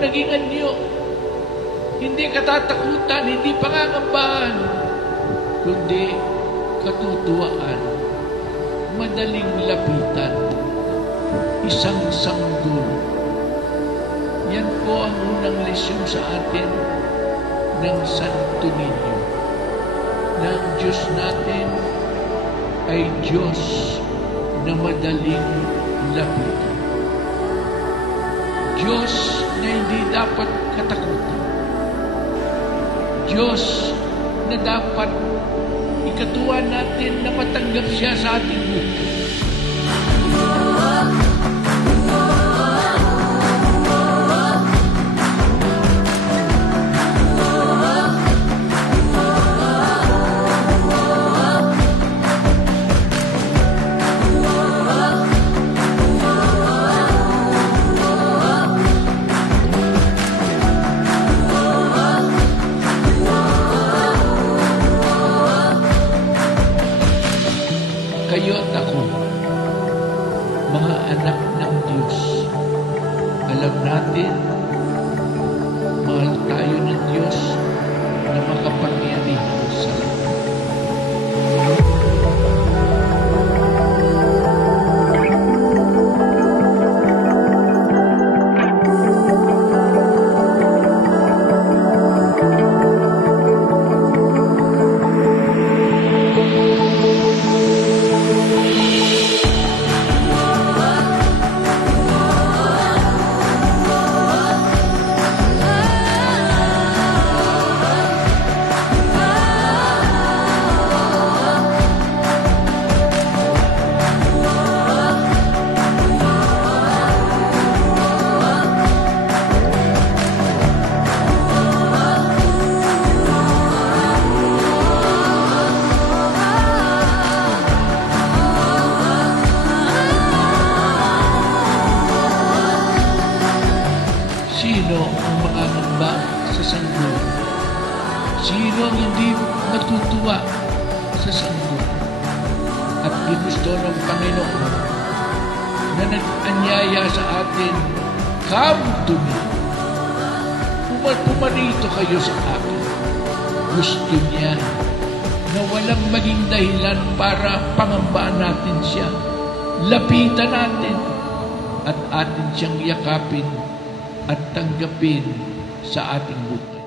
ang naging anyo. Hindi katatakutan, hindi pangangambahan, kundi katutuwaan, madaling lapitan, isang sanggol. Yan po ang unang lesyon sa atin ng Santo Niño, na ang Diyos natin ay Diyos na madaling lapitan. Diyos na hindi dapat katakutan. Diyos na dapat ikatuwa natin na matanggap siya sa ating buhay. Kayo at ako, mga anak ng Diyos, alam natin, mahal tayo ng Diyos na makapangyarihan sa lahat. Sino ang mangangamba sa sanggol? Sino ang hindi matutuwa sa sanggol? At ginusto ng Panginoon na nag-anyaya sa atin, "Come to me. Pumarito kayo sa akin." Gusto niya na walang maging dahilan para pangambaan natin siya. Lapitan natin at atin siyang yakapin at tanggapin sa ating buhay.